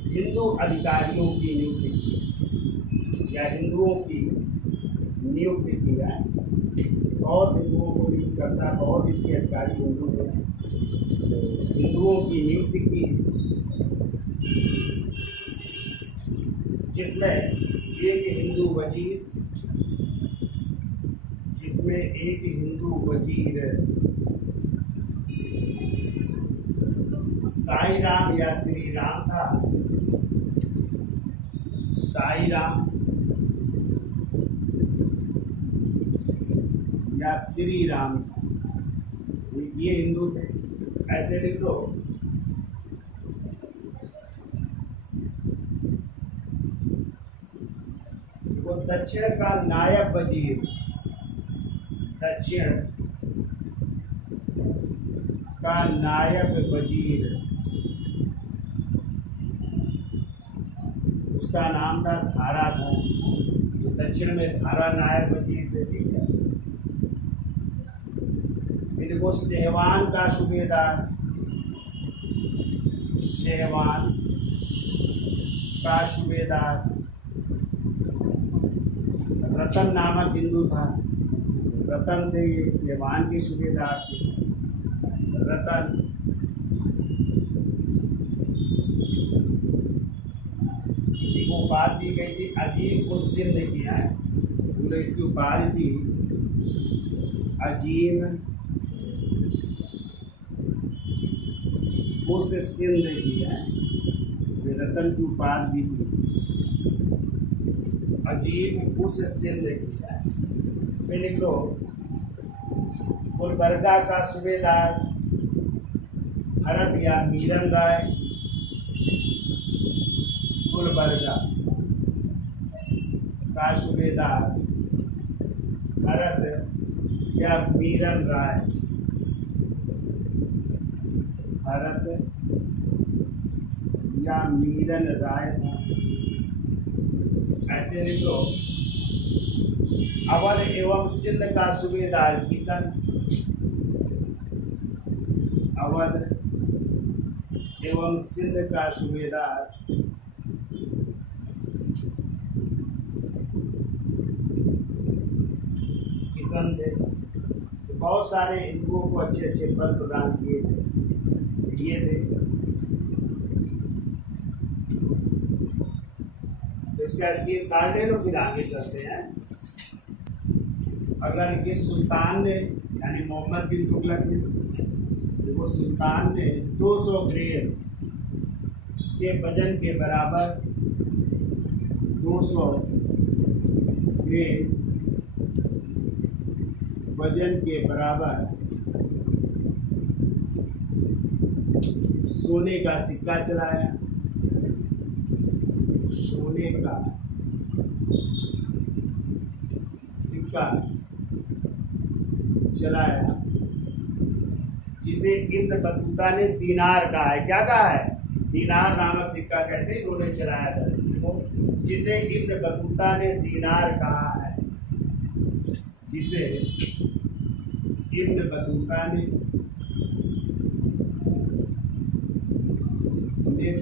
हिंदू अधिकारियों की नियुक्ति की, या हिंदुओं की नियुक्ति की है। बहुत हिंदुओं को नियुक्त करता है, बहुत इसके अधिकारी हिंदू हैं, हिंदुओं की नियुक्ति की, जिसमें एक हिंदू वजीर साई राम या श्री राम था। साई राम या श्री राम, ये हिंदू थे। ऐसे लिख लो। वो दक्षिण का नायब वजीर, दक्षिण का नायब वजीर, उसका नाम था धारा था। तो दक्षिण में धारा नायब वजीर थे, ठीक है। फिर वो सेहवान का सूबेदार, सेहवान का सूबेदार रतन नामक हिंदू था। रतन थे ये, सेहवान के सूबेदार थे रतन। इसी को उपाधि दी गई थी अजीम उस सिंध की है, तो इसकी उपाधि थी अजीम उस सिंध की है, रतन की उपाधि थी अजीम उस सिंध की है। फिर लिख लो गुलबर्गा का सूबेदार भरत या मीरन राय, गुलबर्गा का सूबेदार भरत या मीरन राय, भरत या मीरन राय था। ऐसे लिख लो अवध एवं सिंध का सूबेदार किशन, अवध एवं सिंध का सूबेदार किशन थे। बहुत सारे हिंदुओं को अच्छे अच्छे पद प्रदान किए थे। तो इसका इसकी सार ले लो, फिर आगे चलते हैं। अगला लिखिए सुल्तान ने, यानी मोहम्मद बिन तुगलक ने, वो सुल्तान ने 200 ग्रेन के वजन के बराबर 200 ग्रेन वजन के बराबर सोने का सिक्का चलाया, सोने का सिक्का चलाया, जिसे इब्न बतूता ने दीनार कहा है। क्या कहा है? दीनार नामक सिक्का कहते हैं, इन्होंने चलाया था, जिसे इब्न बतूता ने दीनार कहा है, जिसे इब्न बतूता ने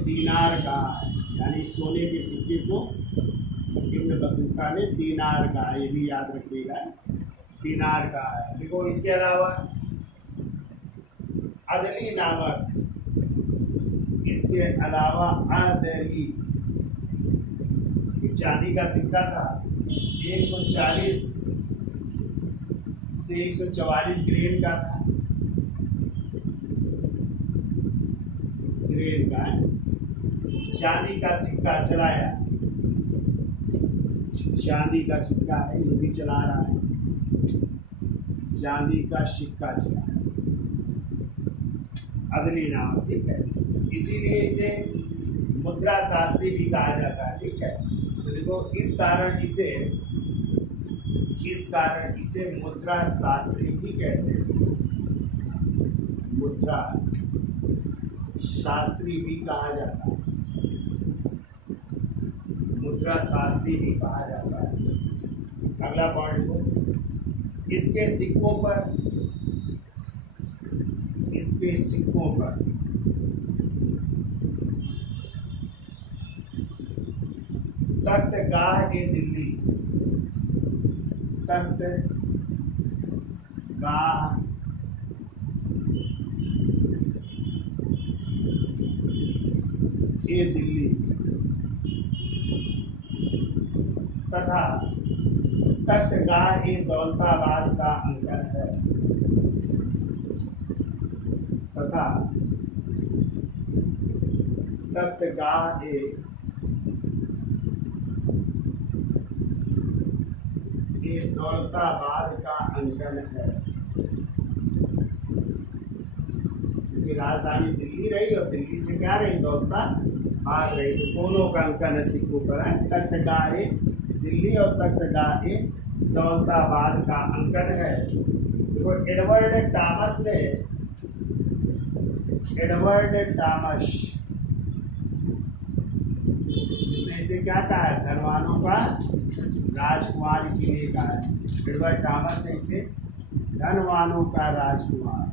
दीनार कहा है, यानी सोने के सिक्के को इब्न बतूता ने दीनार कहा है। ये भी याद रखिएगा, दीनार कहा है। देखो इसके अलावा अदली नामक, इसके अलावा अदली चांदी का सिक्का था, 140 से 144 ग्रेन का था, ग्रेन का चांदी का सिक्का चलाया, चांदी का सिक्का है, ये भी चला रहा है, चांदी का सिक्का चलाया, अदली नाम, ठीक है। इसीलिए इसे मुद्रा शास्त्री भी कहा जाता है, ठीक है। तो देखो इस कारण इसे मुद्रा शास्त्री भी कहते हैं, मुद्रा शास्त्री भी कहा जाता है, मुद्रा शास्त्री भी कहा जाता है। अगला पॉइंट को, इसके सिक्कों पर तख्तगाह ए दिल्ली, तख्तगाह ए दिल्ली तथा तख्तगाह ए दौलताबाद का अंकन है, तथा तख्तगाह ए ये दौलताबाद का अंकन है, क्योंकि राजधानी दिल्ली रही और दिल्ली से क्या रही, दौलताबाद रही, तो दोनों का अंकन है सिक्कों पर है। तख्तगाहे दिल्ली और तख्तगाहे दौलताबाद का अंकन है। देखो एडवर्ड टॉमस जिसने इसे क्या कहा है, धनवानों का राजकुमार इसीलिए कहा है। एडवर्ड टॉमस ने इसे धनवानों का राजकुमार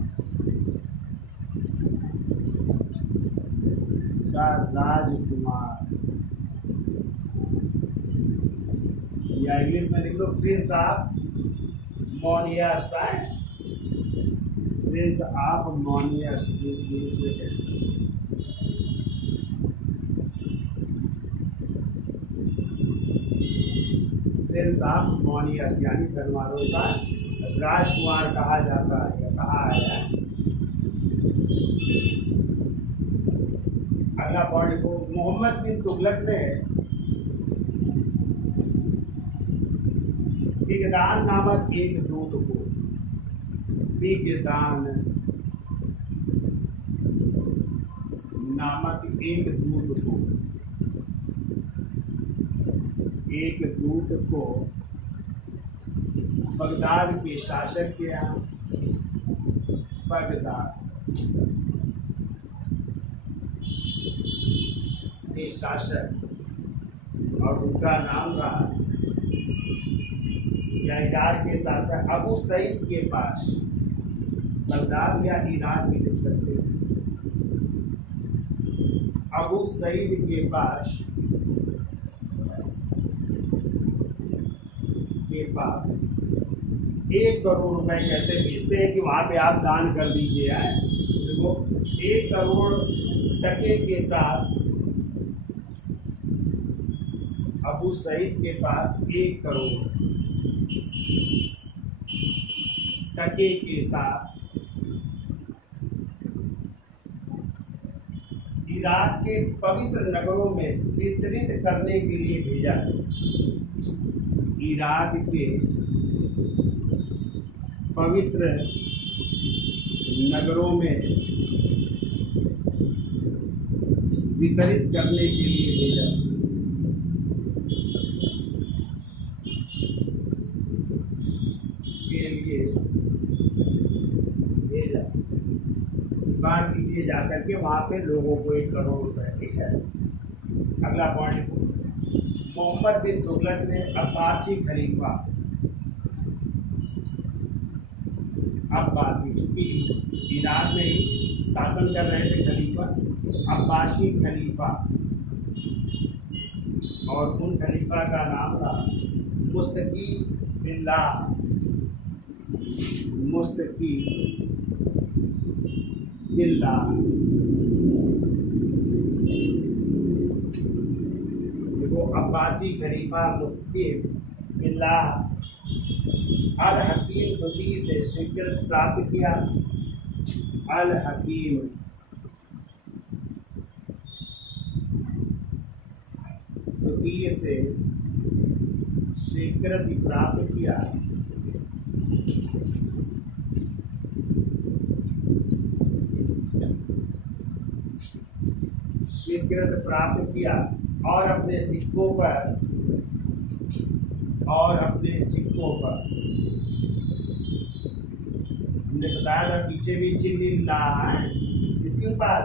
या इंग्लिश में लिख लो प्रिंस ऑफ मॉनियर्स है, प्रिंस ऑफ मॉनियर्स इंग्लिश में कहते हैं। प्रिंस ऑफ मॉनियर्स यानी धनवानों का राजकुमार कहा जाता है, कहा आया है। अगला पॉइंट को, मोहम्मद बिन तुगलक ने बिगदान नामक एक दूत को, बिगदान नामक एक दूत को बगदाद के शासक के यहाँ, बगदाद के शासक, और उनका नाम था या इराक के शासक अबू सईद के पास, बगदाद या इराक भी लिख सकते हैं, अबू सईद के पास 1 करोड़ रुपए कहते भेजते हैं कि वहाँ पे आप दान कर दीजिए। देखो 1 करोड़ टके के साथ अबू सईद के पास 1 करोड़ टके के साथ इराक के पवित्र नगरों में वितरित करने के लिए भेजा। इराक के पवित्र नगरों में वितरित करने के लिए भेजा। बांट दीजिए जाकर के वहाँ पे लोगों को 1 करोड़ रुपए, ठीक है। अगला पॉइंट, मोहम्मद बिन तुगलक ने अब्बासी खलीफा, अब्बासी चूंकि ईरान में ही शासन कर रहे थे खलीफा, अब्बासी खलीफा, और उन खलीफा का नाम था मुस्तकी बिल्लाह, मुस्तकी बिल्लाह। देखो अब्बासी खलीफा मुस्तकी बिल्लाह अल हकीम द्वितीय से स्वीकृत प्राप्त किया। अल हकीम द्वितीय से स्वीकृति प्राप्त किया। स्वीकृत प्राप्त किया और अपने सिक्कों पर हमने बताया था पीछे भी जिल्लिल्लाह है, इसके ऊपर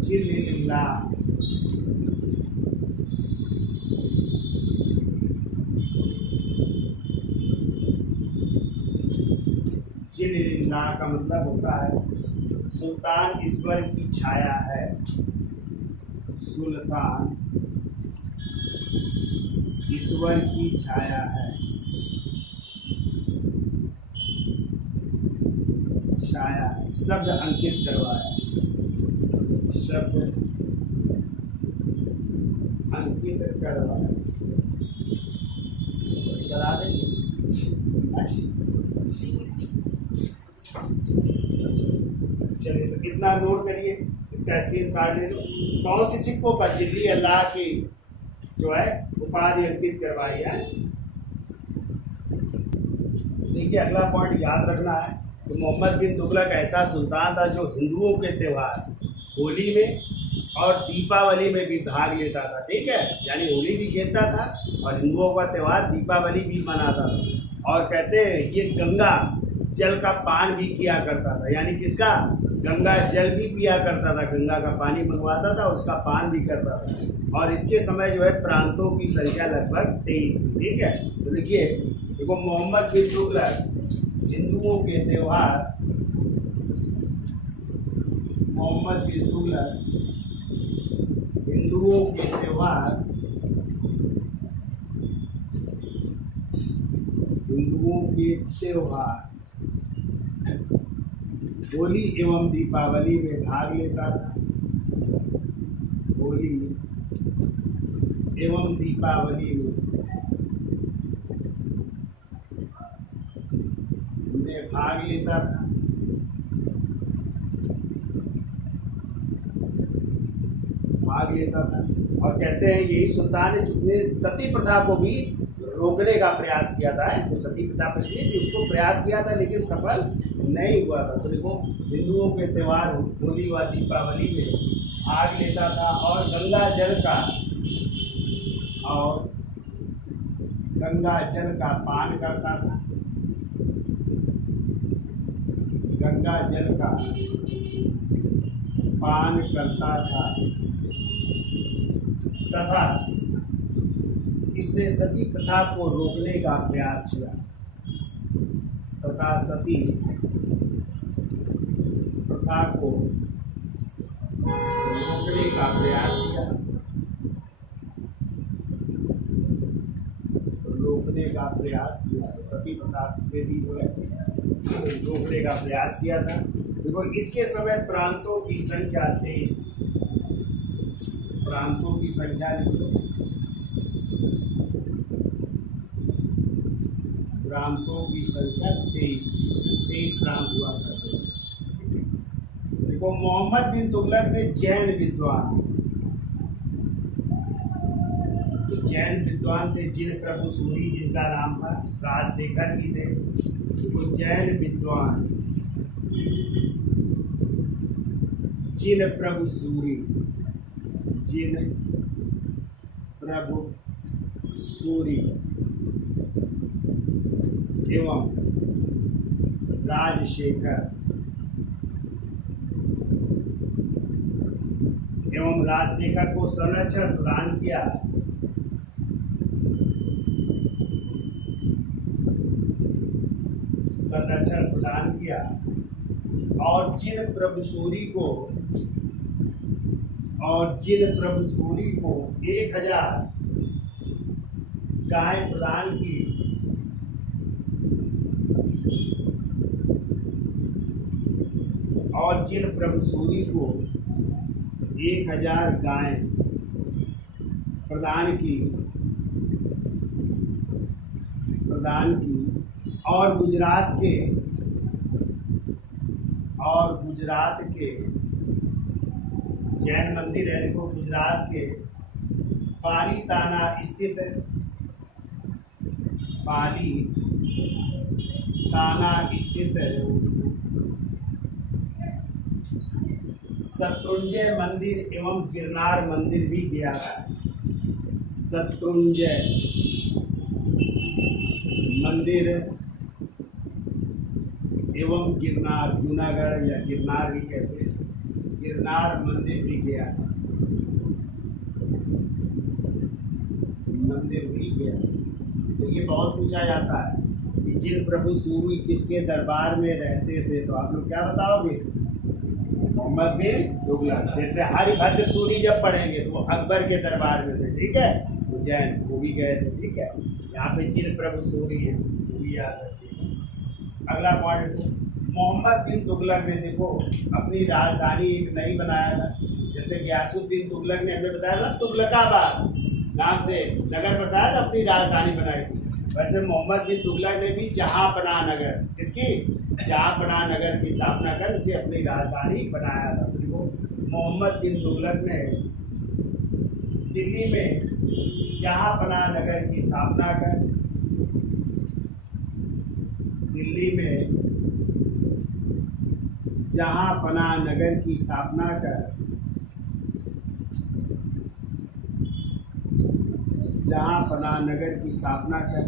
जिल्लिल्लाह, जिल्लिल्लाह का मतलब होता है सुल्तान ईश्वर की छाया है, सुल्तान ईश्वर की छाया है, छाया शब्द अंकित करवाया, शब्द अंकित करवाया, सलाह देंगे। चलिए तो कितना नोट करिए, इसका स्क्रीनशॉट ले लो। कौन सी सिक्कों पर जिल्ली अल्लाह की जो है उपाधि अंकित करवाई है? देखिए अगला पॉइंट याद रखना है कि मोहम्मद बिन तुगलक ऐसा सुल्तान था जो हिंदुओं के त्यौहार होली में और दीपावली में भी भाग लेता था। ठीक है, यानी होली भी खेलता था और हिंदुओं का त्यौहार दीपावली भी मनाता था। और कहते हैं ये गंगा जल का पान भी किया करता था, यानी किसका, गंगा जल भी पिया करता था, गंगा का पानी मंगवाता था, उसका पान भी करता था। और इसके समय जो है प्रांतों की संख्या लगभग 23 थी। ठीक है, तो देखिए देखो मोहम्मद बिन तुगलक हिंदुओं के त्यौहार, मोहम्मद बिन तुगलक हिंदुओं के त्यौहार, हिंदुओं के त्यौहार होली एवं दीपावली में भाग लेता था। होली एवं दीपावली में भाग लेता था। और कहते हैं यही सुल्तान है जिसने सती प्रथा को भी रोकने का प्रयास किया था। जो सती प्रथा प्रचलित थी उसको प्रयास किया था लेकिन सफल नहीं हुआ था। तो देखो हिंदुओं के त्यौहार होली व दीपावली में भाग लेता था और गंगा जल का पान करता था। गंगा जल का पान करता था तथा इसने सती प्रथा को रोकने का प्रयास किया तथा सती प्रथा को रोकने का प्रयास किया, तो सती प्रथा पे भी जो है रोकने का प्रयास किया था। देखो इसके समय प्रांतों की संख्या 23 थी। प्रांतों की संख्या लिखो, प्रांतों की संख्या 23 प्रांत हुआ करते थे। देखो मोहम्मद बिन तुगलक ने जैन विद्वान थे जिन प्रभु सूरी जिनका नाम था, राजशेखर भी थे। तो जैन विद्वान जिन प्रभु सूरी एवं राजशेखर को संरक्षण प्रदान किया। और जिन प्रभु सूरी को 1000 गाय प्रदान की। और जिन प्रभु सूरी को 1000 गाय प्रदान की और गुजरात के जैन मंदिर है। देखो गुजरात के पालीताना स्थित शत्रुंजय मंदिर एवं गिरनार मंदिर भी गया है। शत्रुंजय मंदिर एवं गिरनार, जूनागढ़ या गिरनार भी कहते हैं, गिरनार मंदिर भी गया। तो ये बहुत पूछा जाता है कि जिन प्रभु सूरी किसके दरबार में रहते थे, तो आप लोग क्या बताओगे? मोहम्मद बिन तुगलक। जैसे हरिभद्र सूरी जब पढ़ेंगे तो वो अकबर के दरबार में थे। ठीक है, तो जैन वो भी गए थे। ठीक है, यहाँ पे जिन प्रभु सूरी है वो भी याद रखिए। अगला पॉइंट, मोहम्मद बिन तुगलक ने देखो अपनी राजधानी एक नई बनाया था। जैसे गयासुद्दीन तुगलक ने हमें बताया था तुगलकाबाद नाम से नगर बसाया था, अपनी राजधानी बनाई थी। वैसे मोहम्मद बिन तुगलक ने भी जहांपनाह नगर, इसकी जहांपनाह नगर की स्थापना कर उसे अपनी राजधानी बनाया था। तो देखो मोहम्मद बिन तुगलक ने दिल्ली में जहांपनाह नगर की स्थापना कर दिल्ली में जहां पना नगर की स्थापना कर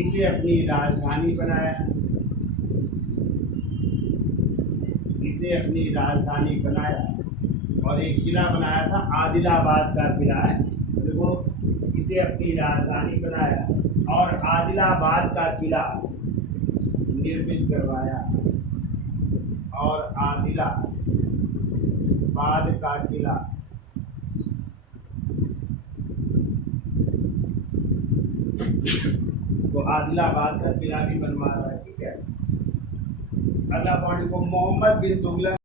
इसे अपनी राजधानी बनाया और एक किला बनाया था, आदिलाबाद का किला है। देखो, इसे अपनी राजधानी बनाया और आदिलाबाद का किला निर्मित करवाया और आदिलाबाद का किला तो आदिलाबाद का किला भी बनवा रहा है। ठीक है, अगला पॉइंट को मोहम्मद बिन तुगलक